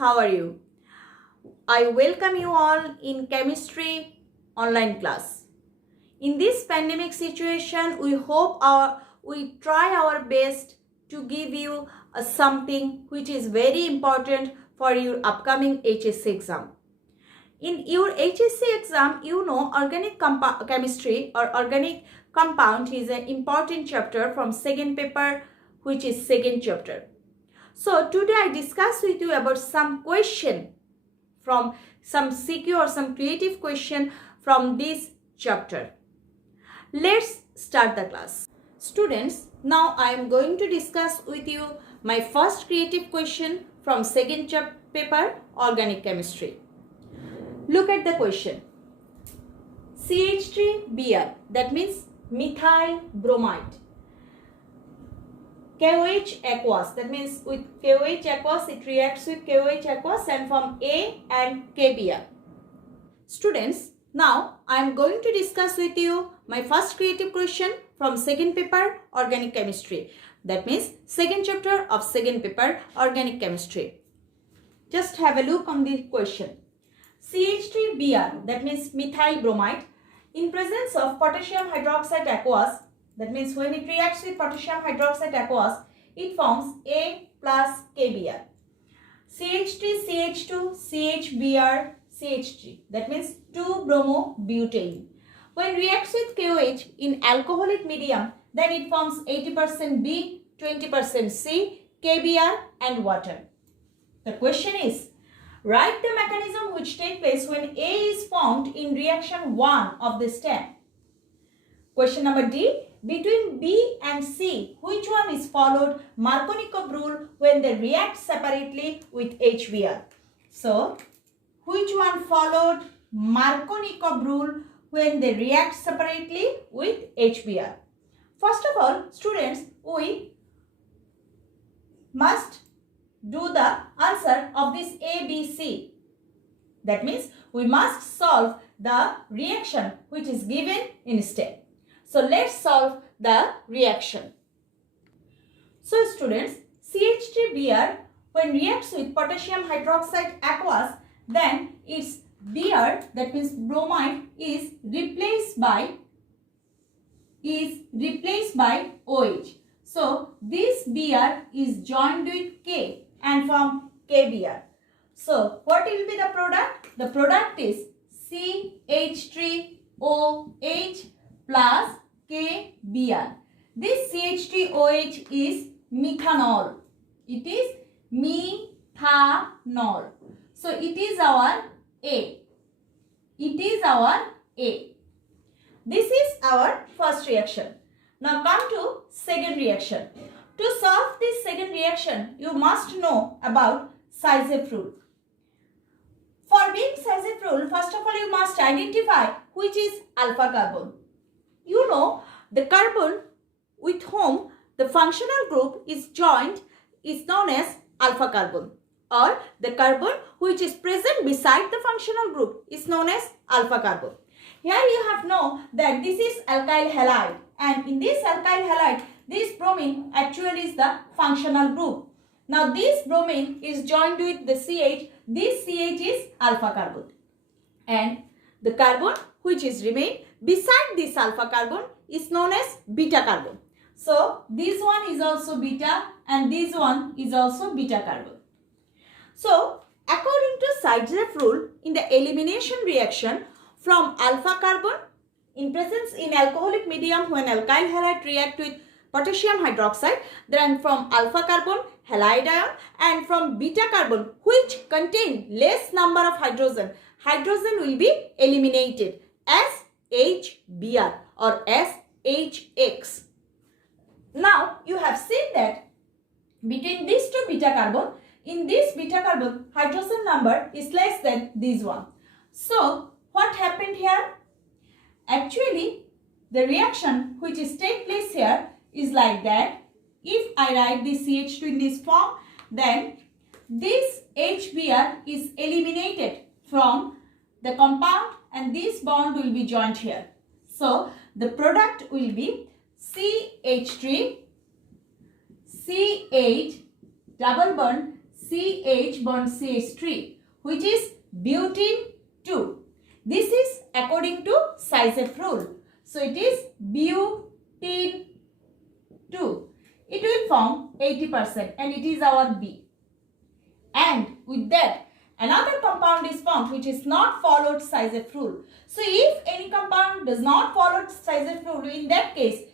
How are you? I welcome you all in chemistry online class. In this pandemic situation, we try our best to give you something which is very important for your upcoming HSC exam. In your HSC exam, you know organic chemistry or organic compound is an important chapter from second paper, which is second chapter. So today I discuss with you about some question from some CQ or some creative question from this chapter. Let's start the class. Students, now I am going to discuss with you my first creative question from second paper, organic chemistry. Look at the question. CH3Br, that means methyl bromide. KOH aqueous, that means with KOH aqueous it reacts with KOH aqueous and form A and KBr. Students, now I am going to discuss with you my first creative question from second paper organic chemistry. That means second chapter of second paper organic chemistry. Just have a look on the question. CH3Br, that means methyl bromide, in presence of potassium hydroxide aqueous, that means when it reacts with potassium hydroxide aqueous, it forms A plus KBr. CH3, CH2, CHBr, CH3. That means 2-bromobutane. When reacts with KOH in alcoholic medium, then it forms 80% B, 20% C, KBr and water. The question is, write the mechanism which takes place when A is formed in reaction 1 of the step. Question number D. Between B and C, which one is followed Markovnikov rule when they react separately with HBr? So, which one followed Markovnikov rule when they react separately with HBr? First of all, students, we must do the answer of this ABC. That means we must solve the reaction which is given in step. So let's solve the reaction. So students, CH3Br when reacts with potassium hydroxide aqueous, then its Br, that means bromide, is replaced by OH. So this Br is joined with K and form KBr. So what will be the product? The product is CH3OH plus KBr. This CH3OH is methanol. It is methanol. So it is our A. It is our A. This is our first reaction. Now come to second reaction. To solve this second reaction, you must know about Sizef rule. For being Sizef rule, first of all you must identify which is alpha carbon. You know the carbon with whom the functional group is joined is known as alpha carbon, or the carbon which is present beside the functional group is known as alpha carbon. Here you have know that this is alkyl halide, and in this alkyl halide this bromine actually is the functional group. Now this bromine is joined with the CH. This CH is alpha carbon, and the carbon which is remain beside this alpha carbon is known as beta carbon. So this one is also beta and this one is also beta carbon. So according to Sizef rule, in the elimination reaction from alpha carbon in presence in alcoholic medium when alkyl halide react with potassium hydroxide, then from alpha carbon halide ion, and from beta carbon which contain less number of hydrogen will be eliminated as HBr or as HX. Now you have seen that between these two beta carbon, in this beta carbon hydrogen number is less than this one. So what happened here? Actually the reaction which is take place here is like that. If I write this CH2 in this form, then this HBr is eliminated from the compound and this bond will be joined here. So the product will be CH3, CH double bond CH bond CH3, which is butene 2. This is according to Sizef rule. So it is butene 2. It will form 80% and it is our B. And with that, another compound is formed which is not followed Sizef rule. So if any compound does not follow Sizef rule, in that case,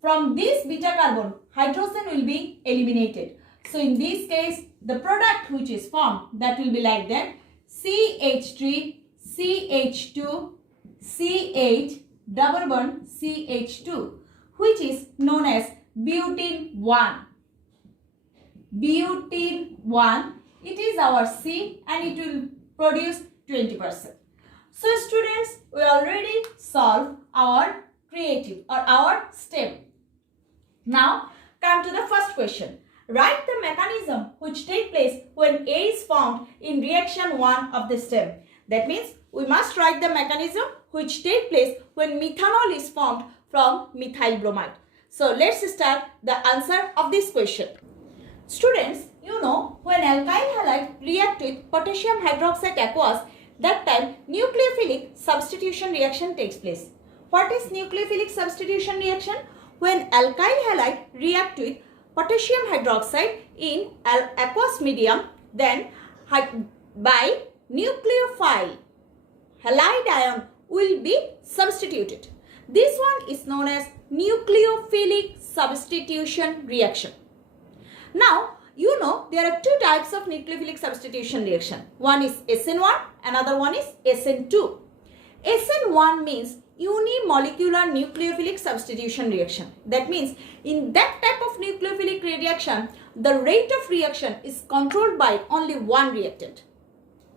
from this beta carbon, hydrogen will be eliminated. So in this case, the product which is formed, that will be like that: CH3, CH2, CH double bond CH2, which is known as butene 1. Butene 1, it is our C and it will produce 20%. So students, we already solved our creative or our STEM. Now come to the first question. Write the mechanism which take place when A is formed in reaction 1 of the STEM. That means we must write the mechanism which take place when methanol is formed from methyl bromide. So let's start the answer of this question. Students, you know, when alkyl halide react with potassium hydroxide aqueous, that time nucleophilic substitution reaction takes place. What is nucleophilic substitution reaction? When alkyl halide react with potassium hydroxide in aqueous medium, then by nucleophile halide ion will be substituted. This one is known as nucleophilic substitution reaction. Now, you know there are two types of nucleophilic substitution reaction. One is SN1, another one is SN2. SN1 means unimolecular nucleophilic substitution reaction. That means in that type of nucleophilic reaction, the rate of reaction is controlled by only one reactant.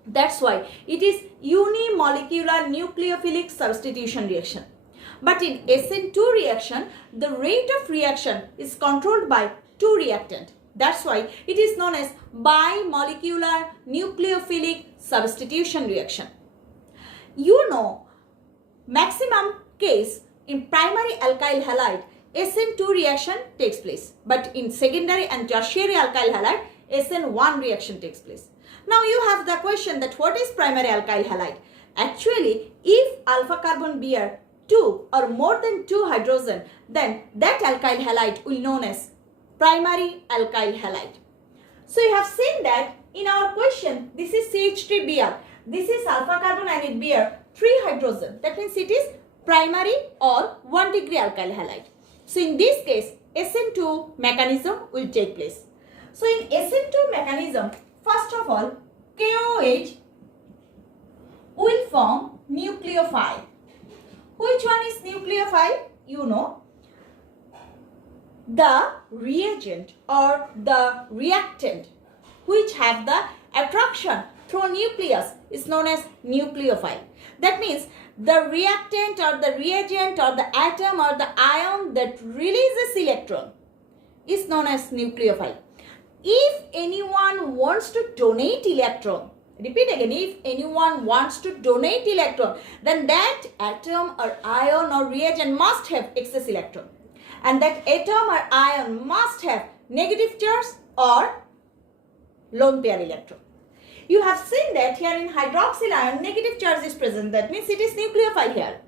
That's why it is unimolecular nucleophilic substitution reaction. But in SN2 reaction, the rate of reaction is controlled by two reactants. That's why it is known as bimolecular nucleophilic substitution reaction. You know, maximum case in primary alkyl halide, SN2 reaction takes place. But in secondary and tertiary alkyl halide, SN1 reaction takes place. Now you have the question that what is primary alkyl halide? Actually, if alpha carbon bear 2 or more than 2 hydrogen, then that alkyl halide will be known as primary alkyl halide. So you have seen that in our question, this is CH3Br. This is alpha carbon and it bear 3 hydrogen. That means it is primary or 1 degree alkyl halide. So in this case, SN2 mechanism will take place. So in SN2 mechanism, first of all, KOH will form nucleophile. Which one is nucleophile? You know, the reagent or the reactant which have the attraction through nucleus is known as nucleophile. That means the reactant or the reagent or the atom or the ion that releases electron is known as nucleophile. If anyone wants to donate electron, repeat again, if anyone wants to donate electron, then that atom or ion or reagent must have excess electron. And that atom or ion must have negative charge or lone pair electron. You have seen that here in hydroxyl ion, negative charge is present. That means it is nucleophile here.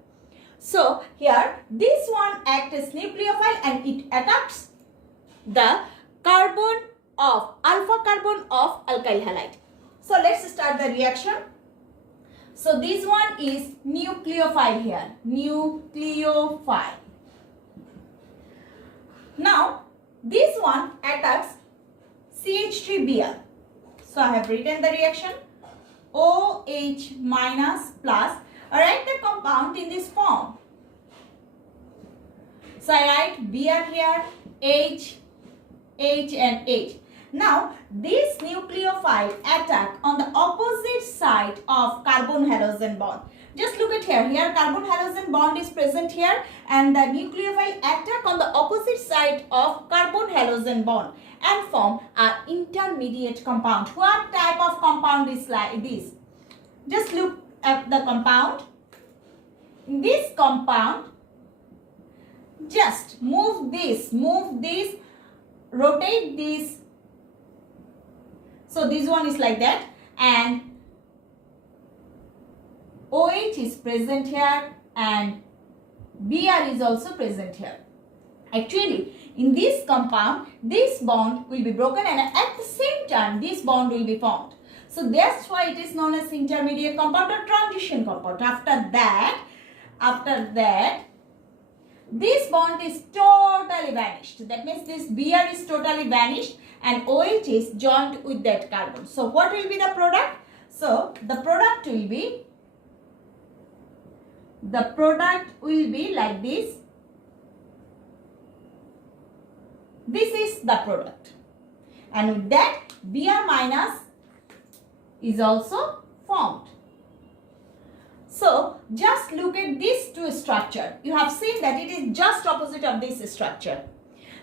So here this one acts as nucleophile and it attacks the carbon of alpha carbon of alkyl halide. So let's start the reaction. So this one is nucleophile here. Nucleophile. Now this one attacks CH3Br. So I have written the reaction OH minus plus. I write the compound in this form. So I write Br here, H and H. Now this nucleophile attack on the opposite side of carbon halogen bond. Just look at here. Here carbon halogen bond is present here and the nucleophile attack on the opposite side of carbon halogen bond and form an intermediate compound. What type of compound is like this? Just look at the compound. In this compound, just move this, rotate this So this one is like that, and OH is present here and Br is also present here. Actually, in this compound, this bond will be broken and at the same time, this bond will be formed. So that's why it is known as intermediate compound or transition compound. After that, this bond is totally vanished. That means this Br is totally vanished and OH is joined with that carbon. So what will be the product? So the product will be like this. This is the product. And with that, Br minus is also formed. So just look at these two structure. You have seen that it is just opposite of this structure.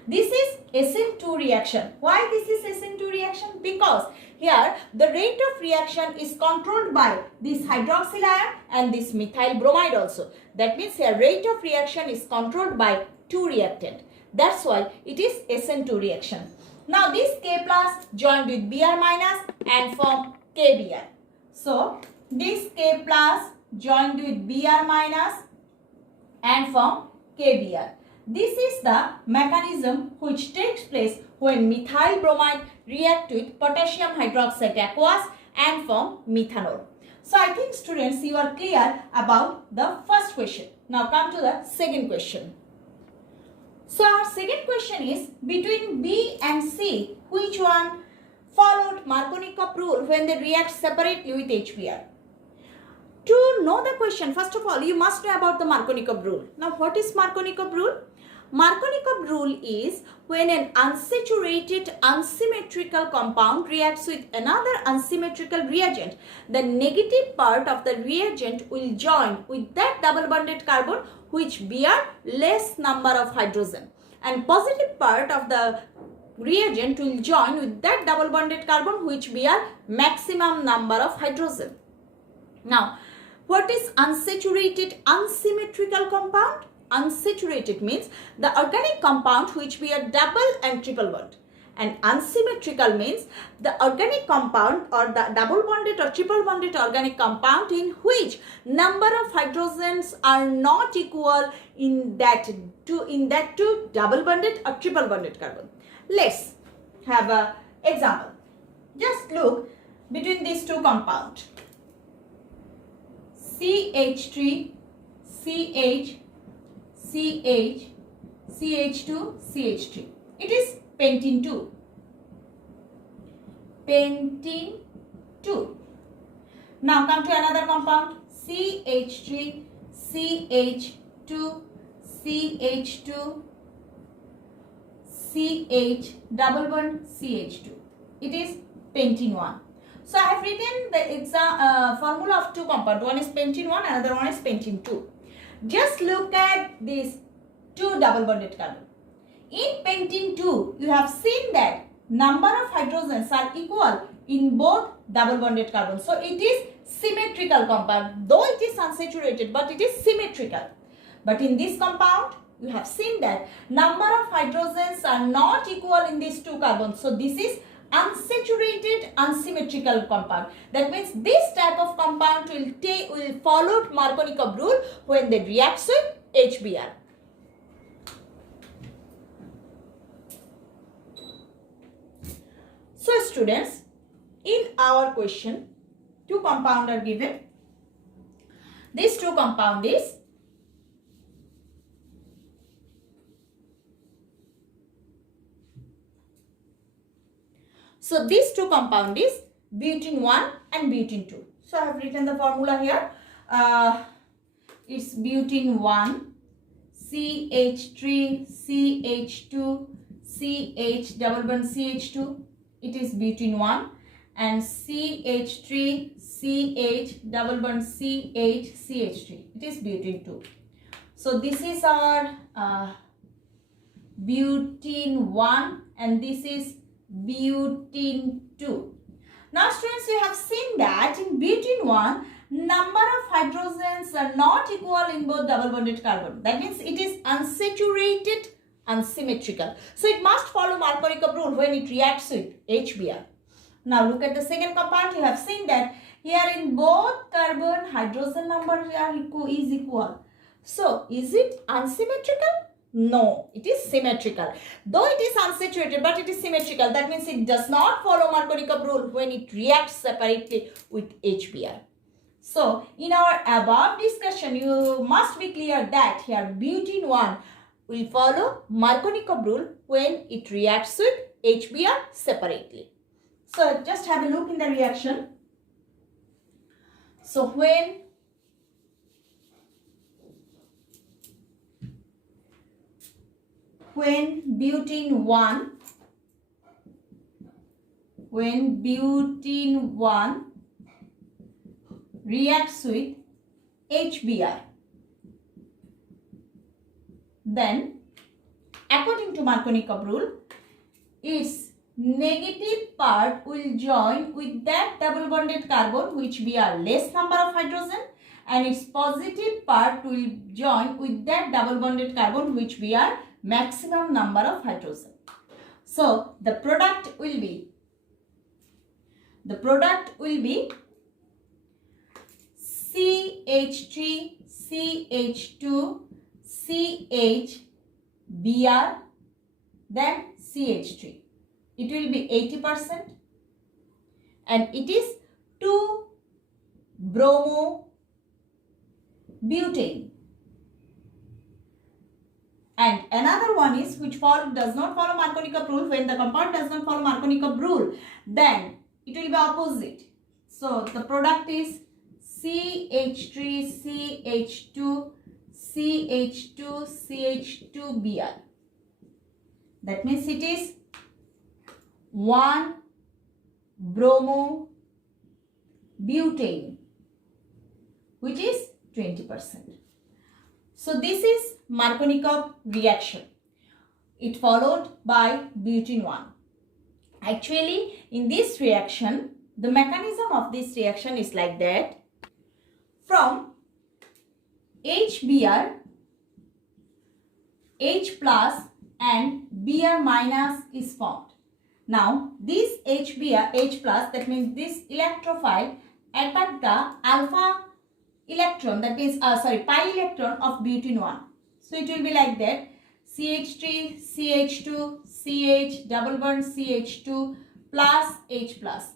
This is SN2 reaction. Why this is SN2 reaction? Because here the rate of reaction is controlled by this hydroxyl ion and this methyl bromide also. That means here rate of reaction is controlled by two reactant. That's why it is SN2 reaction. Now this K plus joined with Br minus and form KBr. So this K plus joined with Br minus and form KBr. This is the mechanism which takes place when methyl bromide react with potassium hydroxide aqueous and form methanol. So I think students, you are clear about the first question. Now come to the second question. So our second question is, between B and C, which one followed Markovnikov rule when they react separately with HBr? To know the question, first of all, you must know about the Markovnikov rule. Now what is Markovnikov rule? Markovnikov rule is when an unsaturated unsymmetrical compound reacts with another unsymmetrical reagent, the negative part of the reagent will join with that double bonded carbon which bear less number of hydrogen, and positive part of the reagent will join with that double bonded carbon which bear maximum number of hydrogen. Now, what is unsaturated unsymmetrical compound? Unsaturated means the organic compound which bear double and triple bond, and unsymmetrical means the organic compound or the double bonded or triple bonded organic compound in which number of hydrogens are not equal in that two double bonded or triple bonded carbon. Let's have an example. Just look between these two compounds, CH3, CH, CH, CH2, CH3. It is pentene 2. Pentene 2. Now come to another compound, CH3, CH2, CH2, CH, double bond CH2. It is pentene 1. So I have written the formula of two compounds. One is pentene 1, another one is pentene 2. Just look at these two double bonded carbon. In pentene 2, you have seen that number of hydrogens are equal in both double bonded carbon. So it is symmetrical compound. Though it is unsaturated, but it is symmetrical. But in this compound, you have seen that number of hydrogens are not equal in these two carbons. So this is unsaturated unsymmetrical compound. That means this type of compound will follow Markovnikov rule when they react with HBr. So students, in our question, two compounds are given. These two compound is so these two compound is butene 1 and butene 2. So I have written the formula here. It's butene 1, CH3, CH2, CH double bond CH2. It is butene 1, and CH3, CH double bond CH, CH3. It is butene 2. So this is our butene 1 and this is butene 2. Now students, we have seen that in butene 1, number of hydrogens are not equal in both double bonded carbon. That means it is unsaturated unsymmetrical. So it must follow Markovnikov rule when it reacts with HBr. Now look at the second compound. You have seen that here in both carbon, hydrogen number is equal. So is it unsymmetrical? No, it is symmetrical. Though it is unsaturated, but it is symmetrical. That means it does not follow Markovnikov rule when it reacts separately with HBr. So in our above discussion, you must be clear that here butene 1 will follow Markovnikov rule when it reacts with HBr separately. So just have a look in the reaction. So when butene 1 reacts with HBr, then according to Markovnikov rule, its negative part will join with that double bonded carbon which bear less number of hydrogen, and its positive part will join with that double bonded carbon which bear maximum number of hydrogen. So the product will be CH3, CH2, CHBr, then CH3. It will be 80% and it is 2-bromobutane. And another one is which does not follow Markovnikov rule. When the compound does not follow Markovnikov rule, then it will be opposite. So the product is CH3, CH2, CH2, CH2Br. That means it is 1-bromobutane, which is 20%. So this is Markovnikov reaction. It followed by butene 1. Actually, in this reaction, the mechanism of this reaction is like that. From HBr, H plus and Br minus is formed. Now, this HBr, H plus, that means this electrophile attack the alpha electron, that is pi electron of butene 1. So it will be like that. CH3, CH2, CH, double bond CH2 plus H plus.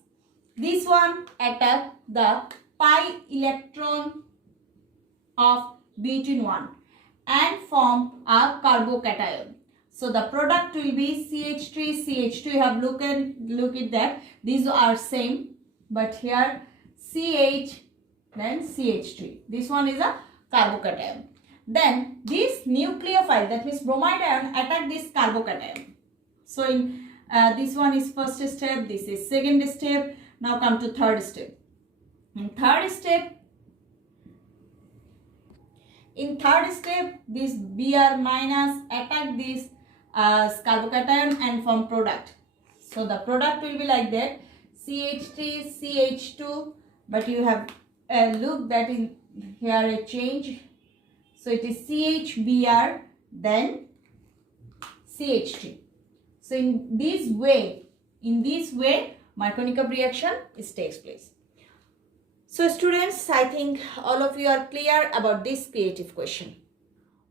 This one attack the pi electron of butene 1 and form a carbocation. So the product will be CH3, CH2. You have look at that. These are same, but here CH, then CH3. This one is a carbocation. Then this nucleophile, that means bromide ion, attack this carbocation. So in this one is first step, this is second step. Now come to third step. In third step, this Br minus attack this carbocation and form product. So the product will be like that, CH3, CH2, but you have look that in here a change. So it is CHBr, then CH3. So in this way, Markovnikov reaction takes place. So students, I think all of you are clear about this creative question.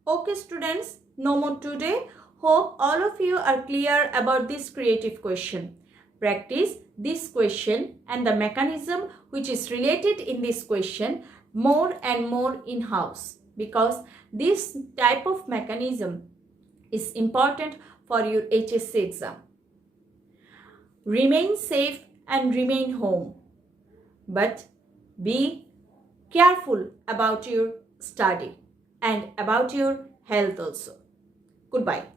Okay students, no more today. Hope all of you are clear about this creative question. Practice this question and the mechanism which is related in this question more and more in house, because this type of mechanism is important for your HSC exam. Remain safe and remain home, but be careful about your study and about your health also. Goodbye.